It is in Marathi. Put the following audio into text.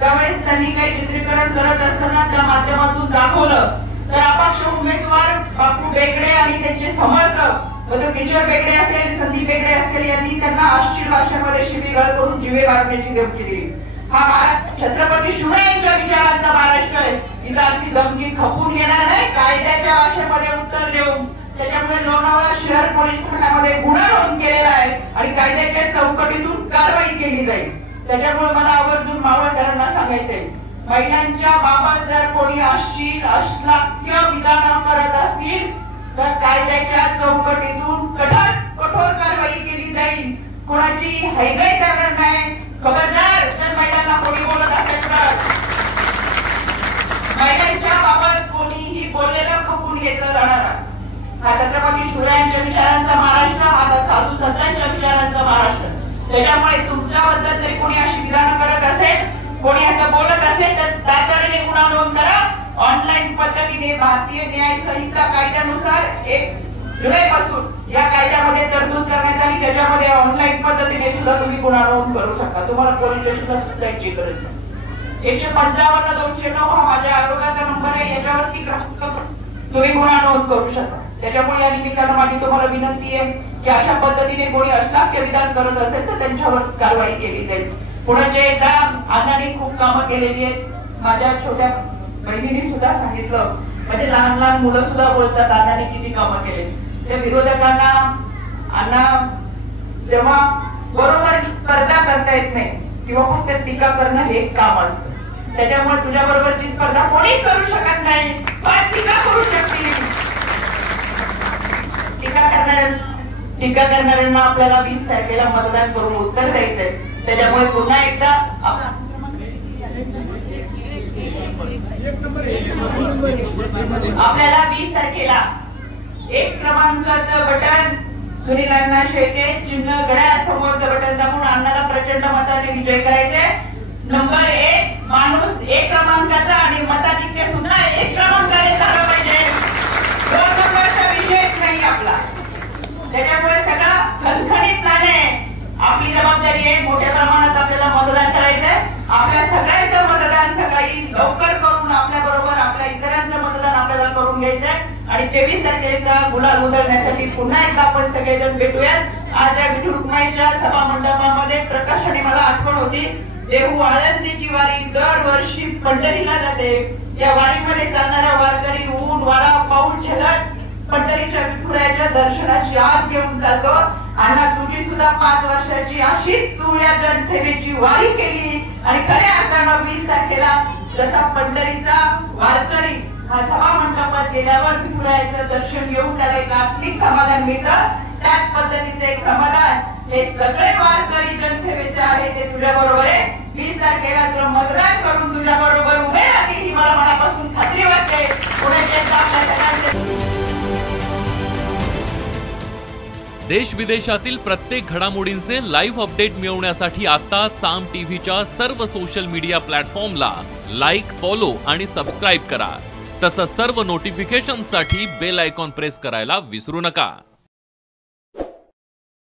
त्यावेळेस त्यांनी काही चित्रीकरण करत असताना त्या माध्यमातून दाखवलं तर अपक्ष उमेदवार बापू बेगडे आणि त्यांचे समर्थक मग किशोर बेगडे असेल, संदीप बेगडे असेल यांनी त्यांना अश्लील भाषेमध्ये शिवीगाळ करून जीवे मारण्याची धमकी दिली। हा छत्रपती शिवरायांच्या विचारांचा महाराष्ट्र आहे। इथं अशी धमकी खपून घेणार नाही, कायद्याच्या भाषेमध्ये उत्तर देऊन त्याच्यामुळे लोणावळा शहर पोलीस ठाण्यामध्ये गुन्हा नोंद केलेला आहे आणि कायद्याच्या चौकटीतून कारवाई केली जाईल। त्याच्यामुळे मला आवर्जून मावळकरांना सांगायचंय, महिलांच्या बाबत जर कोणी अश्लील विधान करत असतील तर कायद्याच्या चौकटीतून कठोर कारवाई केली जाईल। कोणाची हैगाई करणार नाही। खबरदार जर महिलांना कोणी बोलत असेल तर महिलांच्या बाबत कोणीही बोललेलं खपून घेतलं जाणार। हा छत्रपती शिवरायांच्या विचारांचा महाराष्ट्र, हा साधू संतांच्या विचारांचा महाराष्ट्र। त्याच्यामुळे तुमच्याबद्दल जरी कोणी अशी विधानं करत असेल, कोणी असं बोलत असेल तर तातडीने गुन्हा नोंद करा। ऑनलाईन पद्धतीने भारतीय न्याय संहिता कायद्यानुसार 1 जुलैपासून या कायद्यामध्ये तरतूद करण्यात आली, त्याच्यामध्ये ऑनलाईन पद्धतीने सुद्धा तुम्ही गुन्हा नोंद करू शकता। तुम्हाला पोलीस स्टेशनला जायची गरज नाही। 155-209 हा माझ्या आयोगाचा नंबर आहे, याच्यावरती तुम्ही गुन्हा नोंद करू शकता। त्याच्यामुळे या निमित्तानं माझी तुम्हाला विनंती आहे की अशा पद्धतीने कोणी अश्लील विधान करत असेल तर त्यांच्यावर कारवाई केली जाईल। पुण्याचे एकदा अण्णांनी खूप कामं केलेली आहेत। माझ्या छोट्या बहिणीने सुद्धा सांगितलं, म्हणजे लहान लहान मुलं सुद्धा बोलतात अण्णांनी किती कामं केली। त्या विरोधकांना अण्णा जेव्हा बरोबर स्पर्धा करता येत नाही किंवा फक्त टीका करणं हे काम असतं। त्याच्यामुळे तुझ्या बरोबरची स्पर्धा कोणीच करू शकत नाही, पण टीका करू शकतील। टीका करणाऱ्यांना आपल्याला 20 तारखेला मतदान करून उत्तर द्यायचंय। त्याच्यामुळे पुन्हा एकदा आपल्याला 20 तारखेला 1 क्रमांकाचं बटन सुनील अण्णा शेळके चिन्ह घड्याळासमोरचं बटन दाबून अण्णाला प्रचंड मताने विजय करायचंय। नंबर 1 माणूस 1 क्रमांकाचा आणि मताधिक्य सुद्धा 1 क्रमांकाने झालं पाहिजे। 2 नंबरचा विषयच नाही आपला। त्याच्यामुळे सगळं खणखणीतपणे आपली जबाबदारी आहे। मोठ्या प्रमाणात आपल्याला मतदान करायचंय। आपल्या सगळ्यांचं मतदान सकाळी लवकर करून आपल्या बरोबर आपल्या इतरांचं मतदान आपल्याला करून घ्यायचंय आणि 23 तारखेला गुलाल उधळण्यासाठी पुन्हा एकदा आपण सगळेजण भेटूयात। आज या विठू रुक्माईच्या सभा मंडपामध्ये प्रकाशाने मला आठवण होती, देहू आळंदीची वारी दरवर्षी पंढरीला जाते। या वारीमध्ये चालणारा वारकरी ऊन वारा पाऊस झेलत पंढरीच्या विठुरायाच्या दर्शनाची आस घेऊन जातो। अण्णा तुझी सुद्धा 5 वर्षाची अशीच तू या जनसेवेची वारी केली आणि खऱ्या अर्थानं 20 तारखेला जसा पंढरीचा वारकरी हा सभा मंडपात गेल्यावर विठुरायाचं दर्शन घेऊन त्याला एक आत्मिक समाधान मिळतं, त्याच पद्धतीचे एक समाधान हे सगळे वारकरी जनसेवेचे आहे ते तुझ्या बरोबर आहे। 20 तारखेला तुला मतदान करून तुझ्या बरोबर उभे राहतील ही मला मनापासून खात्री वाटते। पुण्याच्या आपल्या सगळ्यांचे देश विदेशातील प्रत्येक घडामोडींचे लाईव्ह अपडेट मिळवण्यासाठी आता साम टीव्हीच्या सर्व सोशल मीडिया प्लॅटफॉर्मला लाईक, फॉलो आणि सबस्क्राईब करा। तसंच सर्व नोटिफिकेशनसाठी बेल आयकॉन प्रेस करायला विसरू नका।